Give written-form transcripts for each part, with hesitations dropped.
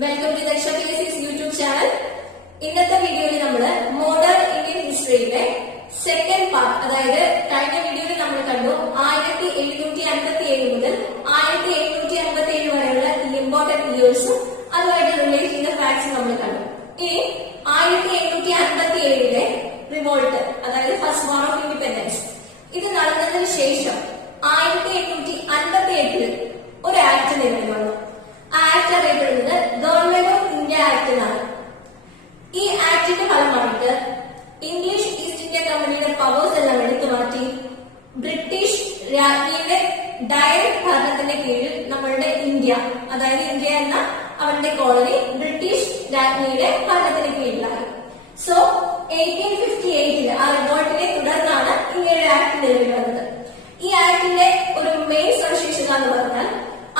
Welcome to Daksha physics YouTube channel. ഇന്നത്തെ വീഡിയോയിൽ നമ്മൾ മോഡേൺ ഇന്ത്യൻ ഹിസ്റ്ററിയിലെ സെക്കൻഡ് പാർട്ട്, അതായത് കഴിഞ്ഞ വീഡിയോയിൽ നമ്മൾ കണ്ടു 1757 മുതൽ 1757 വരെയുള്ള ഇമ്പോർട്ടന്റ് ഇയേഴ്സും അതുമായിട്ട് റിലേറ്റ് ചെയ്ത ഫാക്ട്സും നമ്മൾ കണ്ടു. ഇനി 1757 റിവോൾട്ട്, അതായത് ഫസ്റ്റ് വാർ ഓഫ് ഇൻഡിപെൻഡൻസ്, ഇത് നടന്നതിന് ശേഷം 1858 ഒരു ആക്ട് നിലവിൽ വന്നു. ആ ആക്ട് അറിയപ്പെടുന്നത് ഗവൺമെന്റ് ഓഫ് ഇന്ത്യ ആക്ട് എന്നാണ്. ഈ ആക്ടിന്റെ ഫലമായിട്ട് ഇംഗ്ലീഷ് ഈസ്റ്റ് ഇന്ത്യ കമ്പനിയുടെ പവേഴ്സ് എല്ലാം എടുത്തു മാറ്റി ബ്രിട്ടീഷ് രാജ്ഞിയുടെ ഡയറക്ട് ഭരണത്തിന്റെ കീഴിൽ നമ്മളുടെ ഇന്ത്യ, അതായത് ഇന്ത്യ എന്ന അവരുടെ കോളനി ബ്രിട്ടീഷ് രാജ്ഞിയുടെ ഭരണത്തിന് കീഴിലായി. സോ 1858 ആ റിവോൾട്ടിനെ തുടർന്നാണ് ഇങ്ങനെയൊരു ആക്ട് നിലവിൽ വന്നത്. ഈ ആക്ടിന്റെ ഒരു മെയിൻ സവിശേഷത എന്ന് പറഞ്ഞാൽ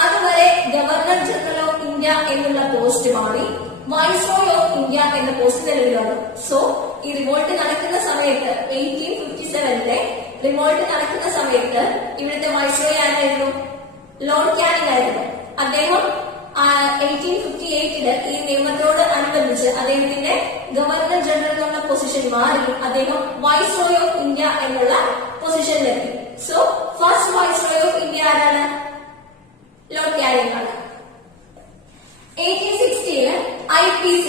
അതുവരെ ഗവർണർ ജനറൽ ഓഫ് ഇന്ത്യ എന്നുള്ള പോസ്റ്റ് മാറി വൈസ്രോയ് ഓഫ് ഇന്ത്യ എന്ന പോസ്റ്റ് നിലവിൽ വന്നു. സോ ഈ റിവോൾട്ട് നടക്കുന്ന സമയത്ത് 1857 റിവോൾട്ട് നടക്കുന്ന സമയത്ത് ഇവിടുത്തെ വൈസ്രോയ് ആരായിരുന്നു? ലോർഡ് കാനിംഗ് ആയിരുന്നു. അദ്ദേഹം 1858 ഈ നിയമത്തോട് അനുബന്ധിച്ച് അദ്ദേഹത്തിന്റെ ഗവർണർ ജനറൽ എന്നുള്ള പൊസിഷൻ മാറി അദ്ദേഹം വൈസ്രോയ് ഓഫ് ഇന്ത്യ എന്നുള്ള പൊസിഷനിലെത്തി. So first viceroy of India ആരാണ്? ലോർഡ് കാനിംഗ് ആണ്. 1860 IPC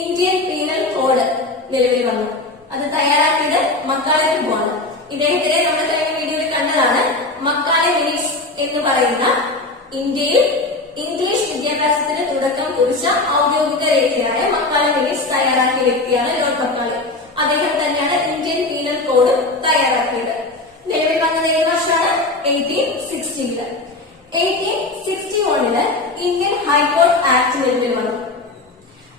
ഇന്ത്യൻ പീനൽ കോഡ് നിലവിൽ വന്നു. അത് തയ്യാറാക്കിയത് മക്കാലെ പ്രഭുവാണ്. ഇദ്ദേഹത്തിനെ നമ്മൾ കഴിഞ്ഞ വീഡിയോയിൽ കണ്ടതാണ്. മക്കാലെ മിനിറ്റ്സ് എന്ന് പറയുന്ന ഇന്ത്യയിൽ ഇംഗ്ലീഷ് വിദ്യാഭ്യാസത്തിന് തുടക്കം കുറിച്ച ഔദ്യോഗിക രേഖയായ മക്കാലെ മിനിറ്റ്സ് തയ്യാറാക്കിയ വ്യക്തിയാണ് ലോർഡ് മക്കാലെ. അദ്ദേഹം തന്നെയാണ് ഇന്ത്യൻ പീനൽ കോഡ് തയ്യാറാക്കിയത്. നിലവിൽ വന്നത് ഏത് വർഷമാണ്? 1860. 1861 ഇന്ത്യൻ ഹൈക്കോർട്ട് ആക്ട് നിലവിൽ വന്നു.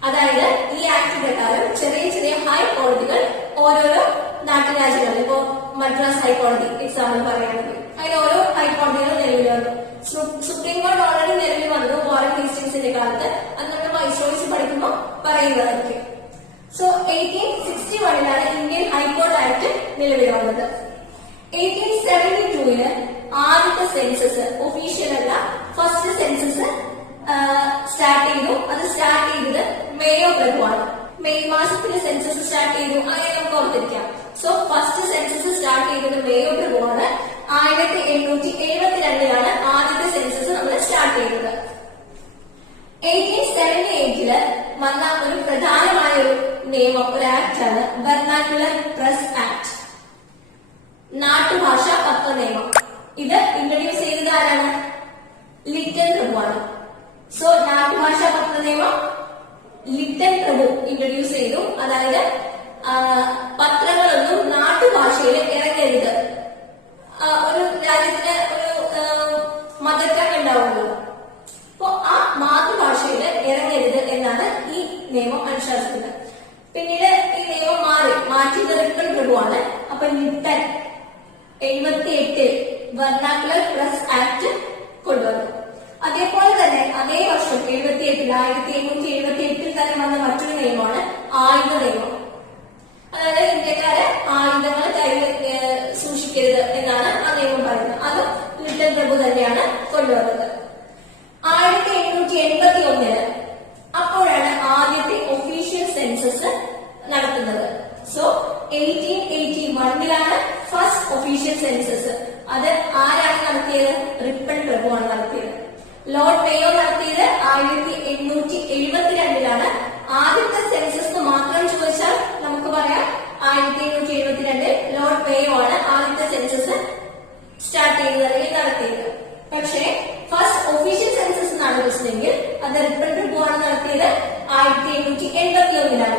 അതായത് ഈ ആക്ട് പ്രകാരം ചെറിയ ചെറിയ ഹൈക്കോടതികൾ ഓരോരോ നാട്ടുരാജ്യങ്ങളിൽ, ഇപ്പോ മദ്രാസ് ഹൈക്കോടതി എക്സാമ്പിൾ പറയുകയാണെങ്കിൽ അങ്ങനെ ഓരോ ഹൈക്കോടതികൾ നിലവിൽ വന്നു. സുപ്രീം കോടതി ഓൾറെഡി നിലവിൽ വന്നു വാറൻ ഹേസ്റ്റിംഗ്സിന്റെ കാലത്ത്. അത് നമ്മുടെ വൈസ്രോയ്സ് പഠിക്കുമ്പോൾ പറയുന്നതൊക്കെ. സോ 1861 ഇന്ത്യൻ ഹൈക്കോർട്ട് ആക്ട് നിലവിൽ വന്നത്. 1872 ആദ്യത്തെ സെൻസസ്, ഒഫീഷ്യൽ അല്ല, ഫസ്റ്റ് സെൻസസ് സ്റ്റാർട്ട് ചെയ്തു. അത് സ്റ്റാർട്ട് ചെയ്തത് മേയോ പ്രഭുവാണ്. മെയ് മാസത്തിൽ സെൻസസ് സ്റ്റാർട്ട് ചെയ്തു, അങ്ങനെ നമുക്ക് ഓർത്തിരിക്കാം. സോ ഫസ്റ്റ് സെൻസസ് സ്റ്റാർട്ട് ചെയ്തത് മേയോ പ്രഭുവാണ്. 1872 ആദ്യത്തെ സെൻസസ് നമ്മൾ സ്റ്റാർട്ട് ചെയ്തത്. 1878 വന്ന ഒരു പ്രധാനമായ ഒരു നിയമം, ഒരു ആക്ട് ആണ് വെർനാക്കുലർ പ്രസ് ആക്ട്, നാട്ടുഭാഷ പത്ര നിയമം. ഇത് ഇൻട്രൊഡ്യൂസ് ചെയ്തത് ആരാണ്? ലിറ്റൻ പ്രഭുവാണ്. സോ നാട്ടുഭാഷ പത്ര നിയമം ലിറ്റൻ പ്രഭു ഇൻട്രൊഡ്യൂസ് ചെയ്തു. അതായത് പത്രങ്ങളൊന്നും നാട്ടുഭാഷയിൽ ഇറങ്ങരുത്. ഒരു രാജ്യത്തിന് ഒരു മദർ ടങ് ഉണ്ടാവുമല്ലോ, അപ്പോ ആ മാതൃഭാഷയിൽ ഇറങ്ങരുത് എന്നാണ് ഈ നിയമം അനുശാസിക്കുന്നത്. പിന്നീട് ഈ നിയമം മാറ്റിയത് റിപ്പൺ പ്രഭുവാണ്. അപ്പൊ ലിറ്റൻ 78 വെർനാക്കുലർ പ്രസ് ആക്ട് കൊണ്ടുവന്നു. അതേപോലെ തന്നെ അതേ വർഷം 1878 തന്നെ വന്ന മറ്റൊരു നിയമമാണ് ആയുധ നിയമം. അതായത് ഇന്ത്യക്കാരെ ആയുധങ്ങൾ കയ്യിൽ സൂക്ഷിക്കരുത് എന്നാണ് ആ നിയമം പറയുന്നത്. അത് ലിറ്റൻ പ്രഭു തന്നെയാണ് കൊണ്ടുവന്നത്. 1881 അപ്പോഴാണ് ആദ്യത്തെ ഒഫീഷ്യൽ സെൻസസ് നടത്തുന്നത്. So 1881 first official census. അത് ആരാണ് നടത്തിയത്? റിപ്പൺ പ്രഭുവാണ് നടത്തിയത്. ലോർഡ് മേയോ നടത്തിയത് 1872 ആദ്യത്തെ സെൻസസ് മാത്രം ചോദിച്ചാൽ നമുക്ക് പറയാം 1872 ലോർഡ് മേയോ ആണ് ആദ്യത്തെ സെൻസസ് സ്റ്റാർട്ട് ചെയ്തത് അല്ലെങ്കിൽ നടത്തിയത്. പക്ഷേ ഫസ്റ്റ് ഒഫീഷ്യൽ സെൻസസ് എന്നാണ് ചോദിച്ചതെങ്കിൽ അത് റിപ്പൺ പ്രഭുവാണ് നടത്തിയത് 1881.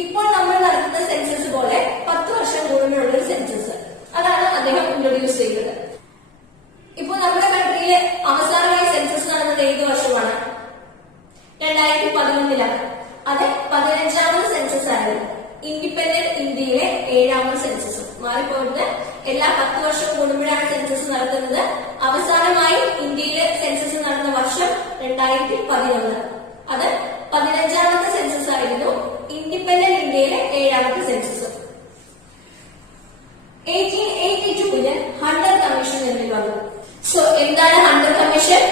ഇപ്പോൾ നമ്മൾ നടത്തുന്ന സെൻസസ് പോലെ 10 വർഷം കൂടുമ്പോഴുള്ള ഒരു സെൻസസ്, അതാണ് അദ്ദേഹം ഇൻട്രൊഡ്യൂസ് ചെയ്തത്. ഇപ്പൊ നമ്മുടെ കൺട്രിയിലെ അവസാനമായി സെൻസസ് നടന്നത് ഏത് വർഷമാണ്? 2011. അത് 15ാമത് സെൻസസ് ആയിരുന്നു. ഇൻഡിപെൻഡന്റ് ഇന്ത്യയിലെ 7ാമത് സെൻസസും. മാറിപ്പോയിട്ട് എല്ലാ 10 വർഷം കൂടുമ്പോഴാണ് സെൻസസ് നടത്തുന്നത്. അവസാനമായി ഇന്ത്യയിലെ സെൻസസ് നടന്ന വർഷം 2011. അത് 15ാമത്തെ സെൻസസ് ആയിരുന്നു. ഇൻഡിപെൻഡന്റ് ഇന്ത്യയിലെ 7ാമത്തെ സെൻസസ്. 1882 ഹണ്ടർ കമ്മീഷൻ നിലവിൽ വന്നു. സോ എന്താണ് ഹണ്ടർ കമ്മീഷൻ?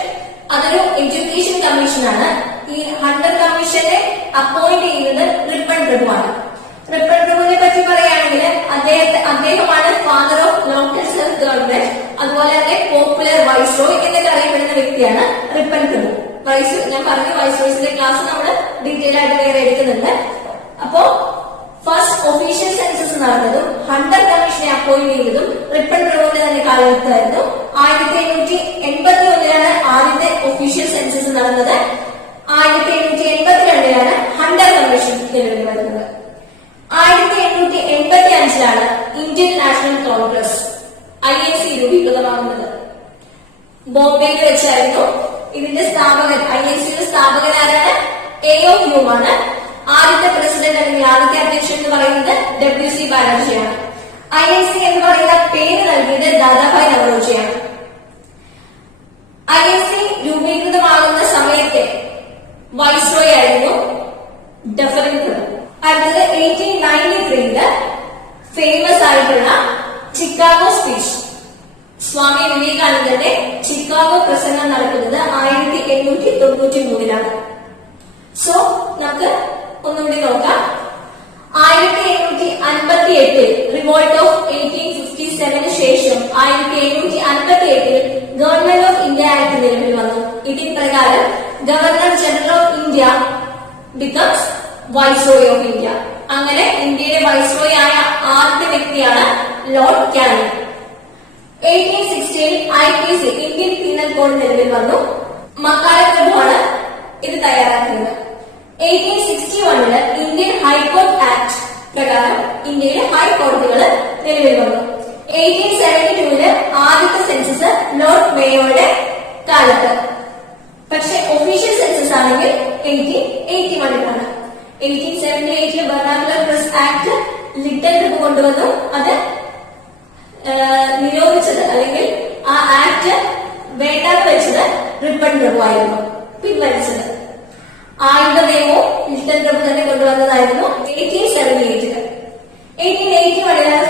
അതൊരു എഡ്യൂക്കേഷൻ കമ്മീഷനാണ്. ഈ ഹണ്ടർ കമ്മീഷനെ അപ്പോയിന്റ് ചെയ്യുന്നത് റിപ്പൺ പ്രഭുവാണ്. റിപ്പൺ പ്രഭുവിനെ പറ്റി പറയുകയാണെങ്കിൽ അദ്ദേഹമാണ് father of local self government, അതുപോലെ തന്നെ പോപ്പുലർ വൈസ്രോയ് എന്നൊക്കെ അറിയപ്പെടുന്ന വ്യക്തിയാണ് റിപ്പൺ പ്രഭു. ഞാൻ പറഞ്ഞ വൈസ്രോയ്സിന്റെ ക്ലാസ് നമ്മൾ ഡീറ്റെയിൽ ആയിട്ട് വേറെ എടുക്കുന്നുണ്ട്. അപ്പോ ഫസ്റ്റ് ഒഫീഷ്യൽ സെൻസസ് നടന്നതും ഹണ്ടർ കമ്മീഷനെ അപ്പോയിന്റ് ചെയ്തതും റിപ്പൺ പ്രഭുവിന്റെ തന്നെ കാലഘട്ടമായിരുന്നു. 1881 ആദ്യത്തെ ഒഫീഷ്യൽ സെൻസസ് നടന്നത്. 1882 ഹണ്ടർ കമ്മീഷൻ നിലവിൽ വരുന്നത്. 1885 ഇന്ത്യൻ നാഷണൽ കോൺഗ്രസ് INC രൂപീകൃതമാകുന്നത്. ബോംബെയിൽ വെച്ചായിരുന്നു. ഇതിന്റെ സ്ഥാപകൻ, INCയുടെ സ്ഥാപകൻ ആരാണ്? AO ഹ്യൂം ആണ്. ആദ്യത്തെ പ്രസിഡന്റ് അല്ലെങ്കിൽ ആദ്യത്തെ അധ്യക്ഷൻ എന്ന് പറയുന്നത് WC ബാനർജിയാണ്. INC എന്ന് പറയുന്ന പേര് നൽകിയത് ദാദാഭായ് നവറോജിയാണ്. INC രൂപീകൃതമാകുന്ന സമയത്തെ വൈസ്രോയ് ആയിരുന്നു ഡഫറിൻ പ്രഭു. അടുത്തത് 1893 ഫേമസ് ആയിട്ടുള്ള ചിക്കാഗോ സ്പീച്ച്. സ്വാമി വിവേകാനന്ദന്റെ ചിക്കാഗോ പ്രസംഗം നടക്കുന്നത് 1893. സോ നമുക്ക് ഒന്നുകൂടി നോക്കാം. 1858 റിവോൾട്ട് ഓഫ് 1857 ശേഷം 1858 ഗവൺമെന്റ് ഓഫ് ഇന്ത്യ ആക്ട് നിലവിൽ വന്നു. ഇതിൻ പ്രകാരം governor general of India becomes viceroy of India. അങ്ങനെ ഇന്ത്യയുടെ വൈസ്രോയ് ആയ ആദ്യത്തെ വ്യക്തിയാണ് Lord Canning. 1860 IPC Indian penal code നിലവിൽ വന്നു. മക്കാല പ്രഭുവാണ് ഇത് തയ്യാറാക്കുന്നത്. 1861 ഇന്ത്യൻ ഹൈക്കോർട്ട് ആക്ട് പ്രകാരം ഇന്ത്യയിലെ ഹൈക്കോടതികൾ നിലവിൽ വന്നു. 1872 ആദ്യത്തെ സെൻസസ് ലോർഡ് മേയോയുടെ കാലത്ത്. പക്ഷെ ഒഫീഷ്യൽ സെൻസസ് ആണെങ്കിൽ 1881 1878 ബർണാക്കുലർ പ്രസ് ആക്ട് ലിറ്റൽ പ്രഭു കൊണ്ടുവന്നു. അത് നിരോധിച്ചത് അല്ലെങ്കിൽ ആ ആക്ട് വേണ്ടാന്ന് വെച്ചത് റിപ്പൺ പ്രഭു ആയിരുന്നു. പിൻവലിച്ചത് ആയുധ നിയമവും ലിറ്റൽ പ്രഭു തന്നെ കൊണ്ടുവന്നതായിരുന്നു. 1881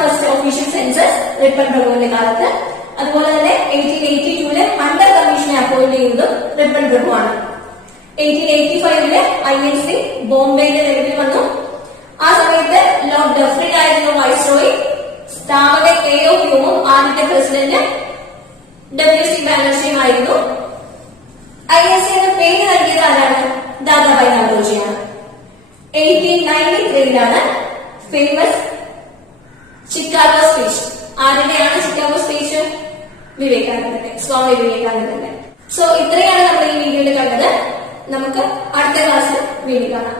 ഫസ്റ്റ് ഒഫീഷ്യൽ സെൻസസ് റിപ്പൺ പ്രഭുവിന്റെ കാലത്ത്. അതുപോലെ തന്നെ 1882 ഹണ്ടർ കമ്മീഷനെ അപ്പോയിന്റ് ചെയ്യുന്നതും റിപ്പൺ പ്രഭുവാണ്. 1885 INC ബോംബെയിൽ നിലവിൽ വന്നു. ആ സമയത്ത് ലോർഡ് ഡഫറിൻ ആയിരുന്നു വൈസ്രോയ്. സ്ഥാപകൻ AO ഹ്യൂമും ആദ്യത്തെ പ്രസിഡന്റ് WC ബാനർജിയുമായിരുന്നു. INC എന്ന പേര് നൽകിയത് ആരാണ്? ദാദാഭായ് നവറോജിയാണ്. 1893 ഫേമസ് ചിക്കാഗോ സ്പീച്ച്. ആരുടെയാണ് ചിക്കാഗോ സ്പീച്ച്? വിവേകാനന്ദന്റെ, സ്വാമി വിവേകാനന്ദന്റെ. സോ ഇത്രയാണ് നമ്മൾ ഈ വീഡിയോയിൽ കണ്ടത്. നമുക്ക് അടുത്ത ക്ലാസ്സിൽ വീണ്ടും കാണാം.